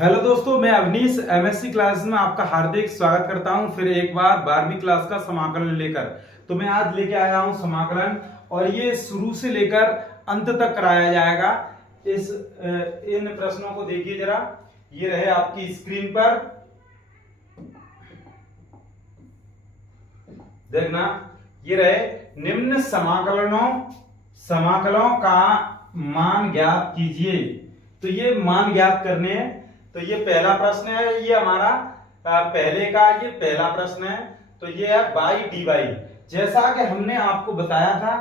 Hello दोस्तों, मैं Awanish MSc class में आपका हार्दिक स्वागत करता हूं। फिर एक बार 12वीं क्लास का समाकलन लेकर। तो मैं आज लेके आया हूं समाकलन, और ये शुरू से लेकर अंत तक कराया जाएगा। इन प्रश्नों को देखिए जरा, ये रहे आपकी स्क्रीन पर, देखना। ये रहे निम्न समाकलों का मान ज्ञात कीजिए। तो ये मान ज्ञात करने हैं। तो ये पहला प्रश्न है, ये हमारा पहले का ये पहला प्रश्न है। तो ये है बाई डी वाई। जैसा कि हमने आपको बताया था,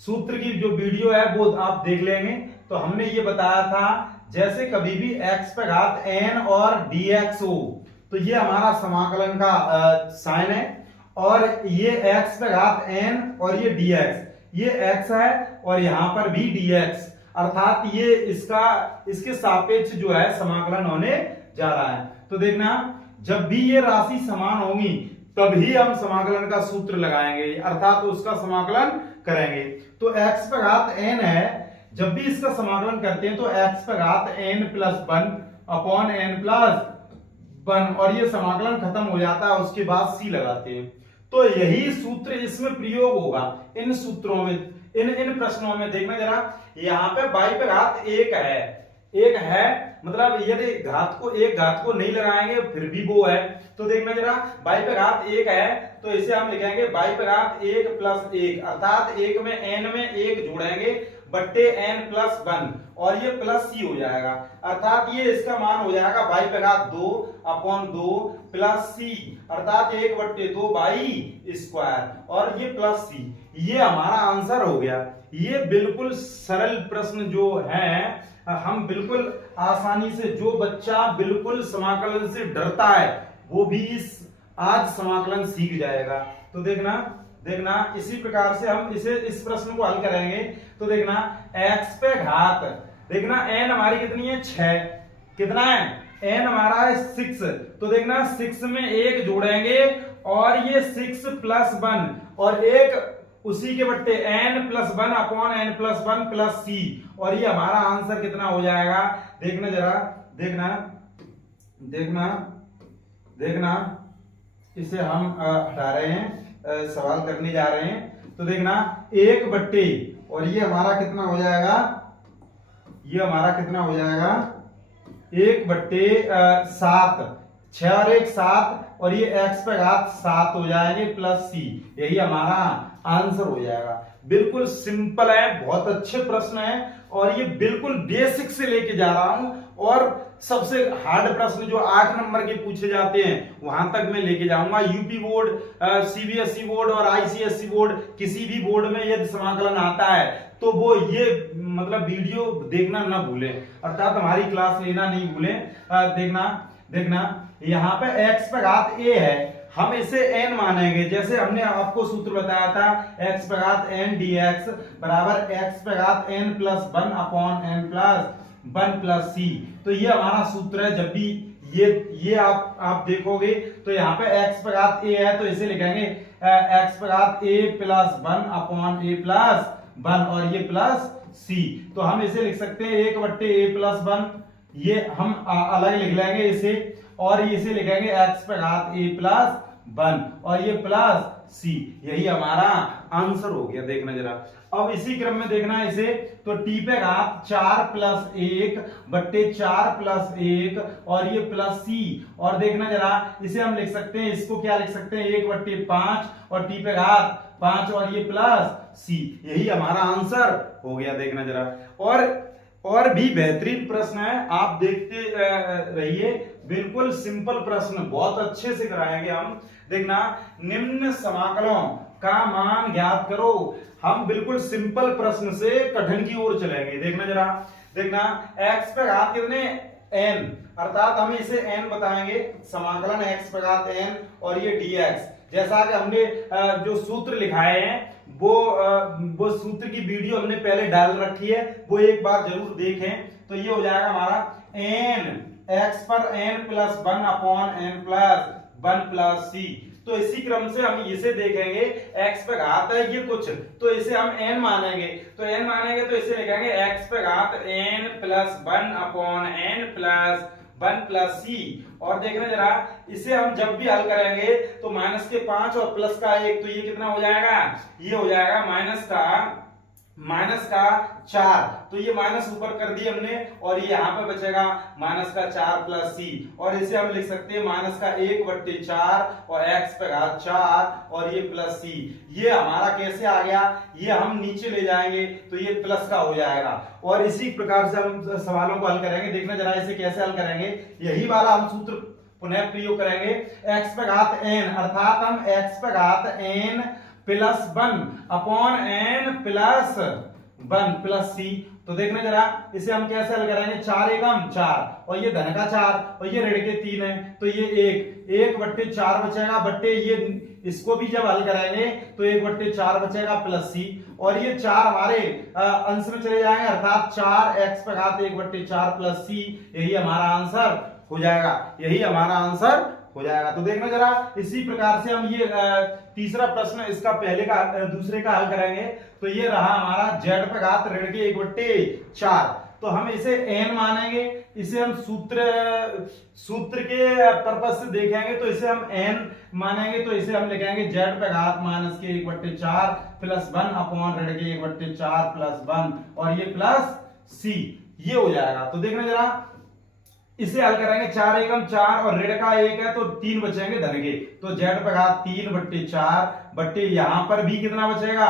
सूत्र की जो वीडियो है वो आप देख लेंगे। तो हमने ये बताया था, जैसे कभी भी x पे घात n और dx हो, तो ये हमारा समाकलन का साइन है। और ये x पे घात n और ये dx, ये x है और यहां पर भी dx, अर्थात ये इसके सापेक्ष जो है समाकलन होने जा रहा है। तो देखना, जब भी ये राशि समान होगी तभी हम समाकलन का सूत्र लगाएंगे, अर्थात उसका समाकलन करेंगे। तो x पे घात n है, जब भी इसका समाकलन करते हैं तो x पे घात n plus 1 upon n plus 1, और ये समाकलन खत्म हो जाता है। उसके बाद c लगाते हैं। तो यही सूत्र इसमें प्रयोग होगा इन सूत्रों में, इन प्रश्नों में। देखना जरा, यहाँ पे बाई पे घात एक है, मतलब यदि घात को नहीं लगाएंगे फिर भी वो है। तो देखना जरा, बाई पे घात एक है तो इसे हम लिखेंगे बाई पे घात एक प्लस एक, अर्थात एक में n में एक जोड़ेंगे बट्टे n प्लस 1, और ये प्लस c हो जाएगा, अर्थात ये इसका मान हो जाएगा बाई पे घात 2 अपॉन 2 प्लस c, अर्थात 1/2 बाई स्क्वायर, और ये प्लस c। ये हमारा आंसर हो गया। ये बिल्कुल सरल प्रश्न जो है, हम बिल्कुल आसानी से, जो बच्चा बिल्कुल समाकलन से डरता है वो भी आज समाकलन सीख जाएगा। तो देखना इसी प्रकार से हम इस प्रश्न को हल करेंगे। तो देखना, x पे घात, देखना n हमारी कितनी है 6, कितना है n हमारा है 6। तो देखना 6 में एक जोड़ेंगे और ये 6 प्लस 1, और एक उसी के बट्टे n plus 1 upon n plus 1 plus c, और ये हमारा आंसर कितना हो जाएगा। देखना जरा, देखना इसे हम हटा रहे हैं, सवाल करने जा रहे हैं। तो देखना 1/, और ये हमारा कितना हो जाएगा, ये हमारा कितना हो जाएगा 1/7, 6 और 1 7, और ये x पे घात 7 हो जाएंगे प्लस c, यही हमारा आंसर हो जाएगा। बिल्कुल सिंपल है, बहुत अच्छे प्रश्न है, और ये बिल्कुल बेसिक से लेके जा रहा हूं, और सबसे हार्ड प्रश्न जो 8 नंबर के पूछे जाते हैं वहां तक मैं लेके जाऊंगा। यूपी बोर्ड, सीबीएसई बोर्ड और आईसीएसई बोर्ड, किसी भी बोर्ड में यदि समाकलन आता है तो वो ये मतलब वीडियो देखना ना भूलें, अर्थात हमारी क्लास लेना नहीं भूलें। देखना यहाँ पे x पे घात a है, हम इसे n मानेंगे, जैसे हमने आपको सूत्र बताया था, x पे घात n dx बराबर x पे घात n plus 1 upon n plus 1 plus c। तो ये हमारा सूत्र है। जब भी ये आप देखोगे तो यहाँ पे x पे घात a है, तो इसे लिखेंगे x पे घात a plus 1 upon a plus 1, और ये प्लस c। तो हम इसे लिख सकते हैं 1/a प्लस 1, ये हम अलग लिख लेंगे इसे, और इसे लिखेंगे x पे घात a प्लस 1, और ये प्लस c, यही हमारा आंसर हो गया। देखना जरा, अब इसी क्रम में देखना इसे, तो t पे घात 4 प्लस 1 बट्टे 4 प्लस 1, और ये प्लस c, और देखना जरा इसे हम लिख सकते हैं, इसको क्या लिख सकते हैं 1/5, और t पे घात 5, और ये प्लस c, यही हमारा आंसर हो गया। देखना जरा, और भी बेहतरीन प्रश्न है, आप देखते रहिए। बिल्कुल सिंपल प्रश्न, बहुत अच्छे से कराएंगे हम। देखना, निम्न समाकलों का मान ज्ञात करो। हम बिल्कुल सिंपल प्रश्न से कठिन की ओर चलेंगे। देखना x पे घात कितने n, अर्थात हम इसे n बताएंगे, समाकलन x पे घात n, और ये dx। जैसा कि हमने जो सूत्र लिखाए हैं वो सूत्र की वीडियो हमने पहले डाल रखी है, वो एक बार जरूर देखें। तो ये हो जाएगा हमारा n, x पर n plus 1 upon n plus 1 plus c। तो इसी क्रम से हम इसे देखेंगे, x पे घात है ये कुछ, तो इसे हम n मानेंगे, तो इसे लिखेंगे x पे घात n plus 1 upon n plus 1 plus c. और देखना जरा, इसे हम जब भी हल करेंगे तो माइनस के 5 और प्लस का 1, तो ये कितना हो जाएगा, ये हो जाएगा माइनस का 4। तो ये माइनस ऊपर कर दिए हमने और ये यहाँ पे बचेगा माइनस का 4 प्लस सी। और इसे हम लिख सकते हैं माइनस का 1/4 और x पे घात 4 और ये प्लस सी। ये हमारा कैसे आ गया, ये हम नीचे ले जाएंगे तो ये प्लस का हो जाएगा। और इसी प्रकार से हम सवालों को हल करेंगे। देखना जरा इसे कैसे हल करेंगे, यही वाला हम सूत्र पुनः प्रयोग करेंगे। x पे घात n, अर्थात हम x पे घात n plus 1 upon n plus 1 plus c. तो देखना जरा इसे हम कैसे हल करेंगे, 4 एकम 4 और ये धन का 4 और ये ऋण के 3 है, तो ये 1/4 बचेगा बट्टे ये, इसको भी जब हल करेंगे तो 1/4 बचेगा प्लस सी। और ये 4 हमारे अंश में चले जाएंगे, अर्थात 4x पे घात 1/4 प्लस सी। यही हमारा आंसर हो जाएगा, यही हमारा आंसर हो जाएगा। तो देखना जरा इसी प्रकार से हम ये तीसरा प्रश्न इसका पहले का दूसरे का हल करेंगे। तो ये रहा हमारा z पे घात ऋण के 1/4। तो हम इसे n मानेंगे, इसे हम सूत्र के पर्पस से देखेंगे तो इसे हम n मानेंगे। तो इसे हम लिखेंगे z पे घात माइनस के 1/4 प्लस 1 अपॉन ऋण के 1/4 प्लस 1 और ये प्लस c, ये हो जाएगा। तो देखना जरा इसे हल करेंगे, 4 एकम 4 और ऋण का 1 है तो 3 बचेंगे धन के। तो z पे घात 3/4 बट्टे यहां पर भी कितना बचेगा,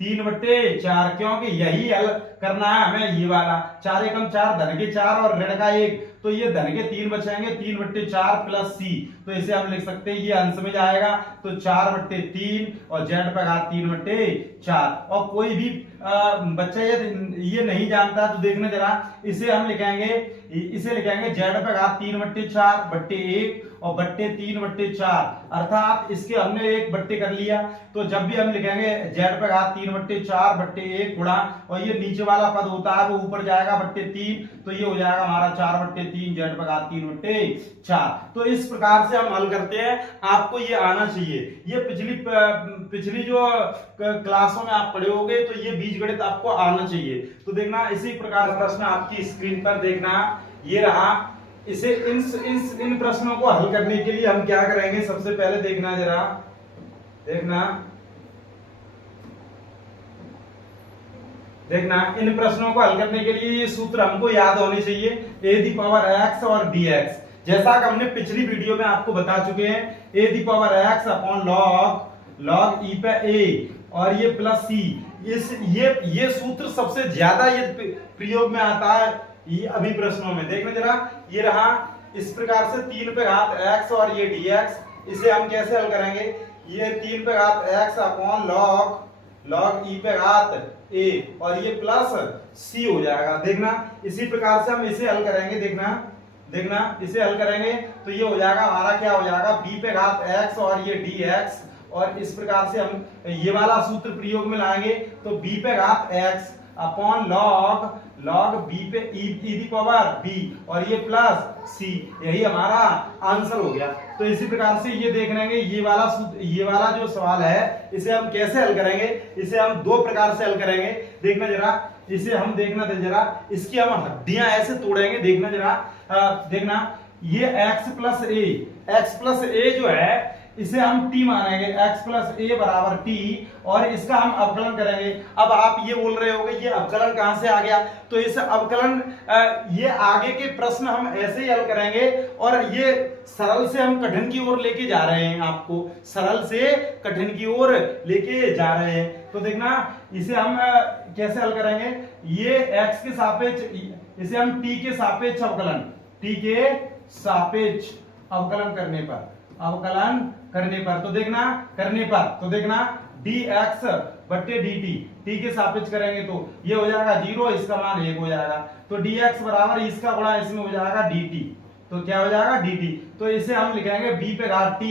3/4, क्योंकि यही हल करना है हमें, ये वाला 4 एकम 4 धन के 4 और ऋण का 1, तो ये धन के 3 बचेंगे, 3/4 प्लस सी। तो इसे हम लिख सकते हैं ये अंश में जाएगा तो 4/3 और z पे घात 3/4। और कोई भी बच्चा ये नहीं जानता तो देखना जरा इसे हम लिखेंगे, इसे लिखेंगे z पे घात 3/4 बट्टे 1 और बट्टे 3/4, अर्थात इसके हमने 1 बट्टे कर लिया। तो जब भी हम लिखेंगे z पे घात 3/4 बट्टे 1 गुणा, और ये नीचे वाला पद होता है वो ऊपर जाएगा बट्टे 3, तो ये हो जाएगा हमारा 4/3 z पे घात 3/4। तो इस प्रकार से हम हल करते हैं, आपको ये आना चाहिए। ये पिछली जो क्लासों में आप पढ़े होंगे तो ये बीजगणित आपको आना चाहिए। तो देखना इसी प्रकार का प्रश्न आपकी स्क्रीन पर देखना, ये रहा। इसे इन प्रश्नों को हल करने के लिए हम क्या करेंगे, सबसे पहले देखना जरा, देखना इन प्रश्नों को हल करने के लिए ये सूत्र हमको याद होने चाहिए, a दी पावर x और dx। जैसा कि हमने पिछली वीडियो में आपको बता चुके हैं, a the power x upon log e पे a और ये प्लस c। ये सूत्र सबसे ज्यादा ये प्रयोग में आता है ये अभी प्रश्नों में। देखना जरा, ये रहा इस प्रकार से 3 पे घात x और ये dx। इसे हम कैसे हल करेंगे, ये 3 पे घात x अपॉन log e पे घात a और ये प्लस c हो जाएगा। देखना इसी प्रकार से हम इसे हल करेंगे, देखना इसे हल करेंगे तो ये हो जाएगा हमारा, क्या हो जाएगा, b पे घात x और ये dx। और इस प्रकार से हम ये वाला सूत्र प्रयोग में लाएंगे तो b पे घात x अपॉन log b पे e दी पावर b और ये प्लस c, यही हमारा आंसर हो गया। तो इसी प्रकार से ये देख लेंगे, ये वाला जो सवाल है इसे हम कैसे हल करेंगे, इसे हम 2 प्रकार से हल करेंगे। देखना जरा, इसे हम देखना दे जरा, इसकी हम हड्डियां ऐसे तोड़ेंगे। देखना जरा, देखना ये x प्लस a जो है इसे हम t मानेंगे, x प्लस a बराबर t, और इसका हम अवकलन करेंगे। अब आप ये बोल रहे होंगे ये अवकलन कहां से आ गया, तो इस अवकलन ये आगे के प्रश्न हम ऐसे ही हल करेंगे और ये सरल से हम कठिन की ओर लेके जा रहे हैं, आपको सरल से कठिन की ओर लेके जा रहे हैं। तो देखना इसे हम कैसे हल करेंगे, ये x के सापेक्ष, इसे हम t के सापेक्ष अवकलन करने पर, तो देखना dx बट्टे dt, t के सापेक्ष करेंगे तो ये हो जाएगा 0, इसका मान 1 हो जाएगा। तो dx बराबर इसका गुणा इसमें हो जाएगा dt, तो क्या हो जाएगा dt। तो इसे हम लिखेंगे b पे घात t,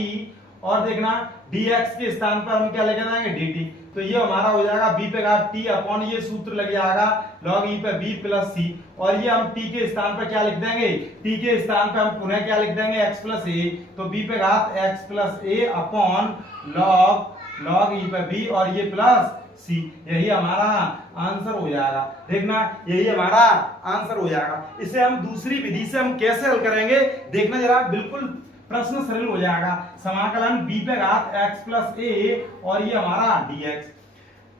और देखना dx के स्थान पर हम क्या लेके जाएंगे dt। तो ये हमारा हो जाएगा b पे घात t अपॉन ये सूत्र लग जाएगा log e पे b प्लस c, और ये हम t के स्थान पर क्या लिख देंगे, t के स्थान पर हम पुनः क्या लिख देंगे x प्लस a। तो b पे घात x plus a upon log e पे b और ये प्लस सी, यही हमारा आंसर हो जाएगा। देखना यही हमारा आंसर हो जाएगा। इसे हम दूसरी विधि से हम कैसे हल करेंगे देखना जरा, बिल्कुल प्रश्न सरल हो जाएगा। समाकलन b पे घात x प्लस ए और ये हमारा dx।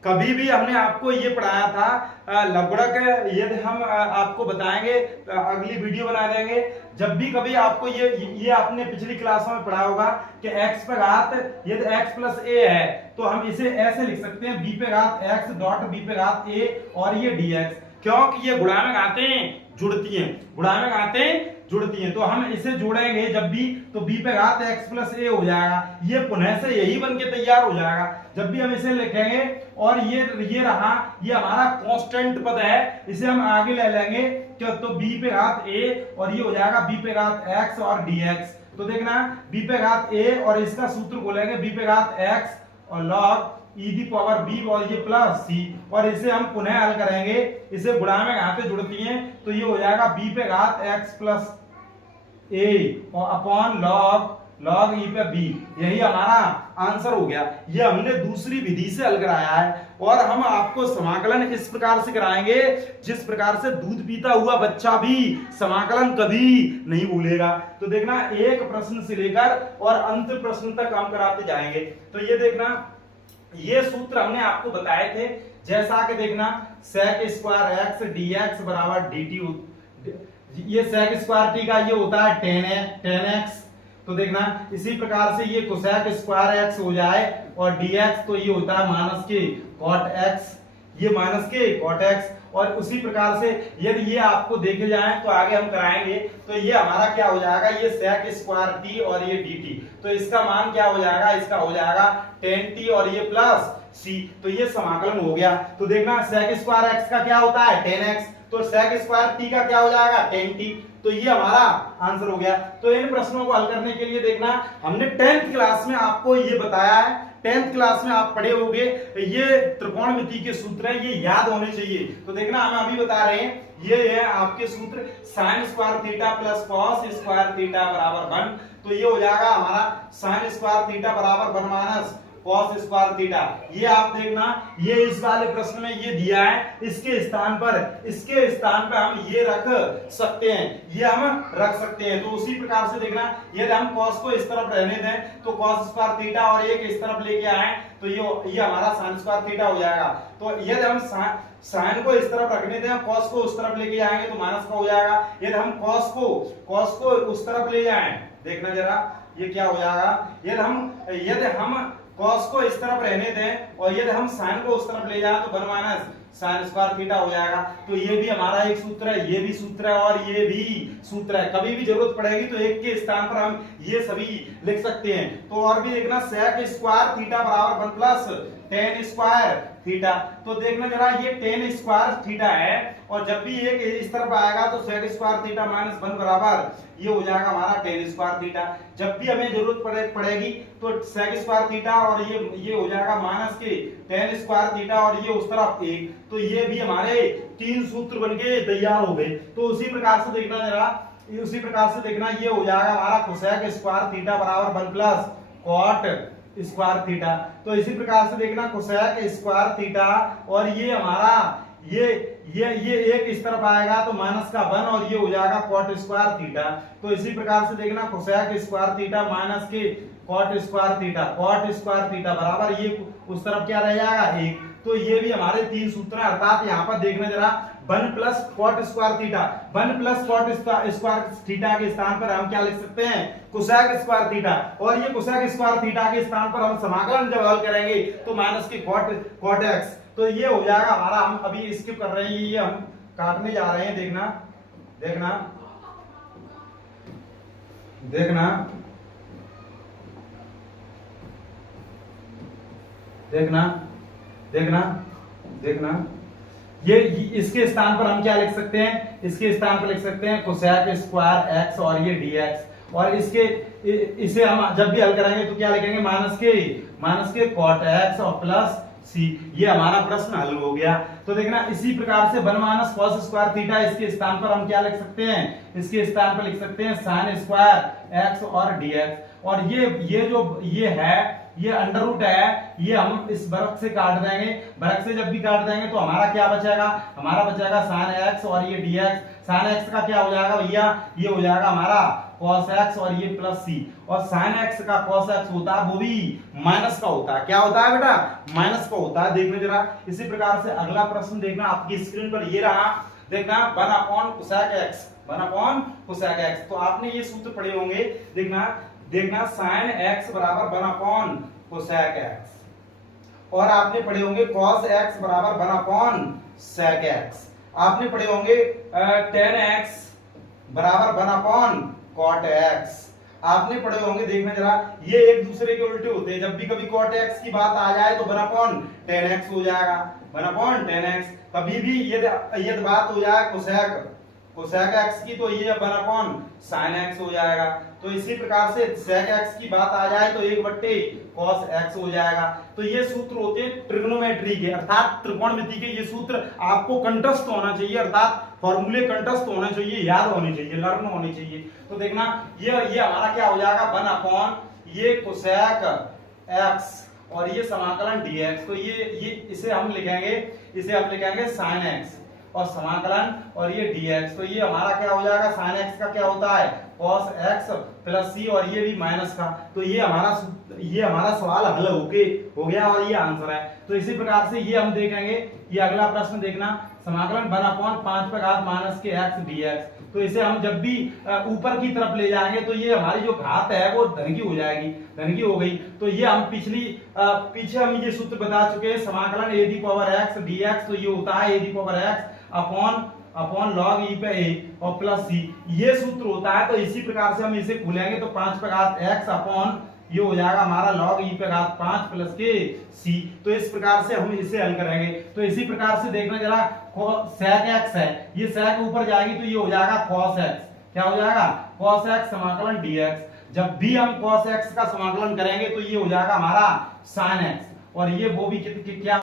कभी भी हमने आपको ये पढ़ाया था लघुगणक, यदि हम आपको बताएंगे अगली वीडियो बना देंगे। जब भी कभी आपको ये आपने पिछली क्लासों में पढ़ा होगा कि x पे घात यदि x प्लस ए है तो हम इसे ऐसे लिख सकते हैं b पे घात x डॉट b पे घात a और ये dx, क्योंकि ये गुणा में घातें जुड़ती हैं, गुणा में घातें जुड़ती हैं। तो हम इसे जोड़ेंगे जब भी तो b पे घात x प्लस ए हो जाएगा। ये पुनः से यही बन के तैयार हो जाएगा जब भी हम इसे लिखेंगे। और ये रहा, ये हमारा कांस्टेंट पद है, इसे हम आगे ले लेंगे क्या, तो b पे घात a और ये हो जाएगा b पे घात x और dx। तो देखना b पे घात a और इसका सूत्र बोलेंगे b पे घात x और log e the power b और ये प्लस c, और इसे हम पुनः हल करेंगे, इसे गुणा में घातें जुड़ती हैं तो ये हो जाएगा b पे घात x प्लस a और अपॉन log e पे b। यही हमारा आंसर हो गया। ये हमने दूसरी विधि से हल कराया है। और हम आपको समाकलन इस प्रकार से कराएंगे जिस प्रकार से दूध पीता हुआ बच्चा भी समाकलन कभी नहीं भूलेगा। तो देखना एक प्रश्न से लेकर और अंत प्रश्न तक हम कराते जाएंगे। तो ये देखना, ये सूत्र हमने आपको बताए थे, जैसा कि देखना sec स्क्वायर x dx बराबर dt, ये sec स्क्वायर t का ये होता है 10x। तो देखना इसी प्रकार से ये कोसेक स्क्वायर x हो जाए और dx तो ये होता है माइनस के cot x, ये माइनस के cot x। और उसी प्रकार से यदि ये आपको देखे जाए तो आगे हम कराएंगे तो ये हमारा क्या हो जाएगा, ये sec स्क्वायर t और ये dt, तो इसका मान क्या हो जाएगा, इसका हो जाएगा 10t और ये प्लस c। तो ये समाकलन हो गया। तो देखना sec स्क्वायर x का क्या होता है 10x, तो sec स्क्वायर t का क्या हो जाएगा 10t। तो ये हमारा आंसर हो गया। तो इन प्रश्नों को हल करने के लिए देखना हमने 10th क्लास में आपको ये बताया है, 10th क्लास में आप पढ़े होंगे, ये त्रिकोणमिति के सूत्र है, ये याद होने चाहिए। तो देखना हम अभी बता रहे हैं, ये है आपके सूत्र sin square theta plus cos square theta बराबर 1। तो ये हो जाएगा हमारा sin स्क्वायर थीटा बराबर 1 माइनस cos स्क्वायर थीटा। ये आप देखना, ये इस वाले प्रश्न में ये दिया है, इसके स्थान पर हम ये रख सकते हैं, ये हम रख सकते हैं। तो उसी प्रकार से देखना यदि हम cos को इस तरफ रहने दें तो cos स्क्वायर थीटा और एक इस तरफ लेके आए तो ये हमारा sin स्क्वायर थीटा हो जाएगा। तो यदि हम sin को इस तरफ रखने दें, cos को उस तरफ लेके आएंगे तो माइनस का हो जाएगा। यदि हम cos को उस तरफ ले जाएं, देखना जरा ये क्या हो जाएगा, यदि हम cos को इस तरफ रहने दें और यदि हम sin को उस तरफ ले जाएं तो 1 माइनस sin स्क्वायर थीटा हो जाएगा। तो ये भी हमारा एक सूत्र है, ये भी सूत्र है और ये भी सूत्र है। कभी भी जरूरत पड़ेगी तो एक के स्थान पर हम ये सभी लिख सकते हैं। तो और भी देखना sec स्क्वायर थीटा बराबर 1 प्लस tan स्क्वायर थीटा। तो देखना जरा ये tan स्क्वायर थीटा है और जब भी एक इस तरफ आएगा तो sec स्क्वायर थीटा माइनस 1 बराबर ये हो जाएगा हमारा tan स्क्वायर थीटा। जब भी हमें जरूरत पड़ेगी तो sec स्क्वायर थीटा और ये हो जाएगा माइनस के tan स्क्वायर थीटा और ये उस तरफ 1। तो ये भी हमारे 3 सूत्र बनके तैयार हो गए। तो उसी प्रकार से देखना ये हो जाएगा हमारा कोसेक स्क्वायर थीटा बराबर 1 प्लस cot स्क्वायर थीटा। तो इसी प्रकार से देखना कोसेक स्क्वायर थीटा और ये हमारा ये एक इस तरफ आएगा तो माइनस का 1 और ये हो जाएगा cot स्क्वायर थीटा। तो इसी प्रकार से देखना कोसेक स्क्वायर थीटा माइनस के cot स्क्वायर थीटा बराबर ये उस तरफ क्या रह जाएगा 1। तो ये भी हमारे 3 सूत्र हैं। अर्थात यहाँ पर देखना जरा 1 plus cot square theta, 1 plus cot square theta के स्थान पर हम क्या लिख सकते हैं कोसेक स्क्वायर थीटा, और ये कोसेक स्क्वायर थीटा के स्थान पर हम समाकलन जब हल करेंगे तो माइनस के cot x। तो ये हो जाएगा हमारा, हम अभी स्किप कर रहे हैं, ये हम काटने जा रहे हैं। देखना ये इसके स्थान पर हम क्या लिख सकते हैं, इसके स्थान पर लिख सकते हैं कोसेक स्क्वायर x और ये dx, और इसे हम जब भी हल कराएंगे तो क्या लिखेंगे माइनस के cot x और प्लस c। ये हमारा प्रश्न हल हो गया। तो देखना इसी प्रकार से 1 माइनस cos स्क्वायर थीटा, इसके स्थान पर हम क्या लिख सकते हैं, इसके स्थान पर लिख सकते हैं sin स्क्वायर x और dx। और ये जो ये है ये अंडर रूट है, ये हम इस वर्ग से काट देंगे, वर्ग से जब भी काट देंगे तो हमारा क्या बचेगा, हमारा बचेगा sin x और ये dx। sin x का क्या हो जाएगा भैया, ये हो जाएगा हमारा cos x और ये प्लस c। और sin x का cos x होता है वो भी माइनस का होता है। क्या होता है बेटा, माइनस का होता है। देखना जरा इसी प्रकार से अगला प्रश्न देखना आपकी स्क्रीन पर ये रहा, देखना 1 cosec x, 1 cosec x। तो आपने ये सूत्र पढ़े होंगे, देखना sin x बराबर 1 cosec x, और आपने पढ़े होंगे cos x बराबर 1 sec x, आपने पढ़े होंगे tan x बराबर 1 cot x, आपने पढ़े होंगे। देखना जरा ये एक दूसरे के उल्टे होते हैं, जब भी कभी cot x की बात आ जाए तो 1 tan x हो जाएगा, 1 tan x। कभी भी ये बात हो जाए cosec x की तो ये 1 sin x हो जाएगा। तो इसी प्रकार से sec x की बात आ जाए तो 1/cos x हो जाएगा। तो ये सूत्र होते हैं ट्रिग्नोमेट्री के, अर्थात त्रिकोणमिति के। ये सूत्र आपको कंठस्थ होना चाहिए, अर्थात फॉर्मूले कंठस्थ होने चाहिए, याद होने चाहिए, लर्न होने चाहिए। तो देखना ये हमारा क्या हो जाएगा 1 ये cosec x और ये समाकलन dx। तो ये इसे हम लिखेंगे sin x और समाकलन और ये dx। तो ये हमारा क्या हो जाएगा, sin x का क्या होता है cos x प्लस c और ये भी माइनस का। तो ये हमारा सवाल हल हो गया और ये आंसर है। तो इसी प्रकार से ये हम देखेंगे, ये अगला प्रश्न देखना समाकलन 1/5 माइनस के x dx। तो इसे हम जब भी ऊपर की तरफ ले जाएंगे तो ये हमारी जो घात है वो धन की हो जाएगी, धन की हो गई। तो ये हम पीछे हम ये सूत्र बता चुके हैं, समाकलन a the power x dx। तो ये होता है a the power x upon log e पे a और प्लस c, ये सूत्र होता है। तो इसी प्रकार से हम इसे खोलेंगे तो 5x अपॉन ये हो जाएगा हमारा log e पे घात 5 प्लस के c। तो इस प्रकार से हम इसे हल करेंगे। तो इसी प्रकार से देखना जरा sec x है, ये sec ऊपर जाएगी तो ये हो जाएगा cos x, क्या हो जाएगा cos x समाकलन dx। जब भी हम cos x का समाकलन करेंगे तो ये हो जाएगा हमारा sin x, और ये वो भी क्या